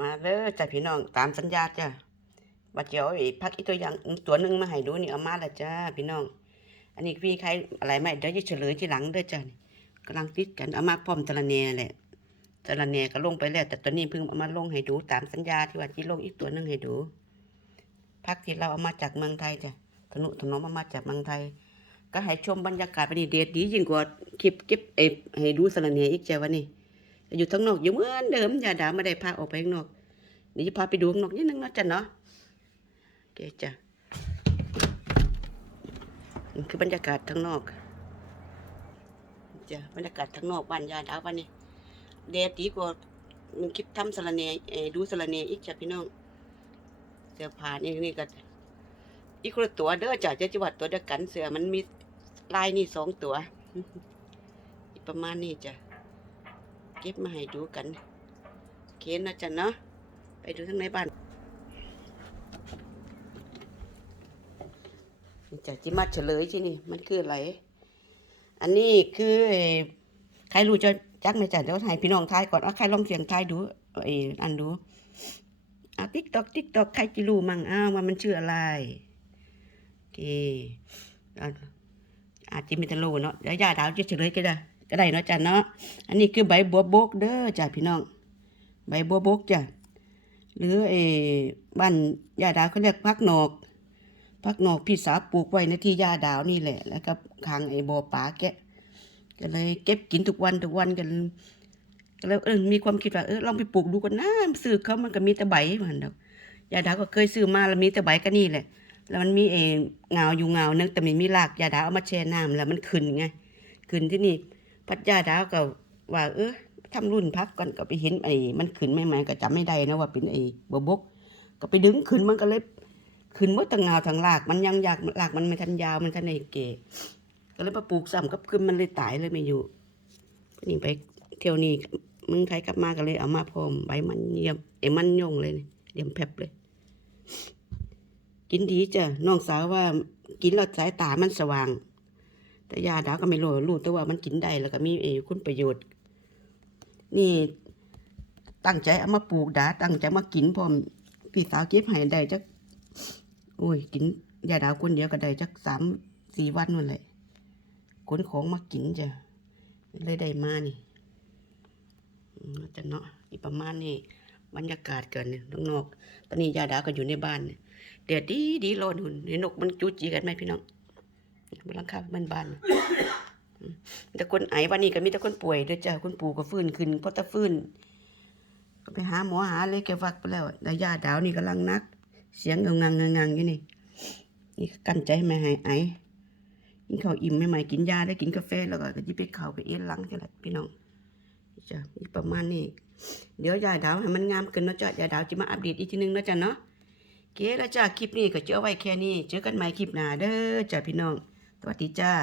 มาเด้อจ้ะพี่น้องตามสัญญาจ้ะบัดเจียวอ้พักอีกตัวอย่างตัวหนึ่งมาให้ดูนี่เอามาละจ้าพี่น้อง อันนี้พี่ใครอะไรไหมเดี๋ยวจะเฉลยที่หลังเด้อจ้ะกำลังติดกันเอามาพร้อมตะละเนแหละตะละเนก็ลงไปแล้ว แต่ตัวนี้เพิ่งเอามาลงให้ดูตามสัญญาที่ว่าที่ลงอีกตัวหนึ่งให้ดูพักที่เราเอามาจากเมืองไทยจ้ะถนุถนอมเอามาจากเมืองไทย ก็ให้ชมบรรยากาศไปนี่เด็ดดียิ่งกว่าคลิปเก็บเอฟให้ดูสะระเนอีกจ้ะวันนี้ อยู่ทั้งนอกอยู่เหมือนเดิมอย่าด่าไม่ได้พาออกไปข้างนอกเดี๋ยวจะพาไปดูข้างนอกนิดนึงนะจ้ะเนาะโอเคจ้ะนี่คือบรรยากาศข้างนอกจ้ะบรรยากาศข้างนอกบ้านยาดาววันนี้แดดดีกว่ามันคลิปทำสะระเนเออดูสะระเนอีกจ้ะพี่น้องเสื้อผ้านี่นี่ก็อีกคนละตัวเด้อจ้ะเจ้าจังหวัดตัวเดียวกันเสือมันมีลายนี่สองตัว ประมาณนี้จ้ะ ก็บมาให้ดูกันโอเคนะจ๊ะเนาะไปดูทั้งในบ้านจะจิมาเฉลยที่นี่มันคืออะไร อันนี้คือใครรู้จะจักไหมจ๊ะเดี๋ยวให้พี่น้องทายก่อนเอาใครลองเสียงทายดูไอ้อันดูอะติ๊กตอกติ๊กตอกใครจะรู้มั่งอ้าวว่ามันชื่ออะไรโอเคอาอาจจะมีต่รู้เนาะเดี๋ยวยาดาวจะเฉลยก็ได้ ก็ได้เนาะจ๊ะเนาะ อันนี้คือใบบัวบกเด้อจ้ะพี่น้อง ใบบัวบกจ้ะ หรือเอบ้านยาดาวเขาเรียกพักหนอกพักหนอกพี่สาวปลูกไว้ในที่ยาดาวนี่แหละ แล้วก็ทางไอ้บ่อป่าแกะก็เลยเก็บกินทุกวันทุกวันกันก็เลยเออมีความคิดว่าเออลองไปปลูกดูกันนะซื้อเขามันก็มีแต่ใบเหมันเดอกยาดาวก็เคยซื้อมาแล้วมีแต่ใบก็นี่แหละ แล้วมันมีเออเงาอยู่เงานึงแต่ไม่มีรากยาดาวเอามาแช่น้ำแล้วมันขึ้นไงขึ้นที่นี่ พัดยาดาวก็ว่าเออทำรุ่นพักกันก็ไปเห็นไอ้มันขึ้นใหม่ๆก็จำไม่ได้นะว่าเป็นไอ้บวบก ก็ไปดึงขึ้นมันก็เลยขึ้นหมดทั้งเงาทั้งรากมันยังอยากรากมันไม่ทันยาวมันทันไอ้เก๋ก็เลยมาปลูกซ้ำก็ขึ้นมันเลยตายเลยไม่อยู่นี่ไปเที่ยวนี้มึงไทยกลับมาก็เลยเอามาพร้อมใบมันเยี่ยมไอ้มันยงเลยเยี่ยมแผบเลย กินดีจ้ะน้องสาวว่ากินแล้วสายตามันสว่าง แต่ยาดาก็ไม่รู้รู้แต่ว่ามันกินได้แล้วก็มีเอคุณประโยชน์ นี่ตั้งใจเอามาปลูกดาตั้งใจมากินพร้อมพี่สาวเก็บให้ได้จักโอ้ยกินยาดาวคนเดียวก็ได้จักสามสี่วันนั่นแหละขนของมากินจ้ะเลยได้มานี่จะเนาะอีประมาณนี้บรรยากาศเกินน้องนอกตอนนี้ยาดาก็อยู่ในบ้านเนี่ยเดี๋ยวดีดีร้อนหุ่นเห็นนกมันจูจีกันไหมพี่น้อง บนหลังคาบ้านบ้านแต่คนไอวันนี้ก็มีแต่คนป่วยเด้วยจ้าคนปู่ก็ฟื้นขึ้นเพราะตะฟื้นก็ไปหาหมอหาเลยแกวักไปแล้วแต่ยาดาวนี่กำลังนัก เสียงเงางังเงางังอยู่นี่ นี่กั้นใจไม่ให้ไอกินข้าวอิ่มไม่ไหมกินยาได้กินกาแฟแล้วก็จะไปเข่าไปเอ็นหลังใช่ไหมพี่น้องจ้ะนี่ประมาณนี้ เดี๋ยวยาดาวให้มันงามขึ้นเนาะจ้ะยาดาวจะมาอัปเดตอีกทีนึงเนาะจ้ะเนาะโอเคแล้วจ้าคลิปนี้ก็เจอไว้แค่นี้เจอกันใหม่คลิปหน้าเด้อจ้าพี่น้อง วัสดีจ้า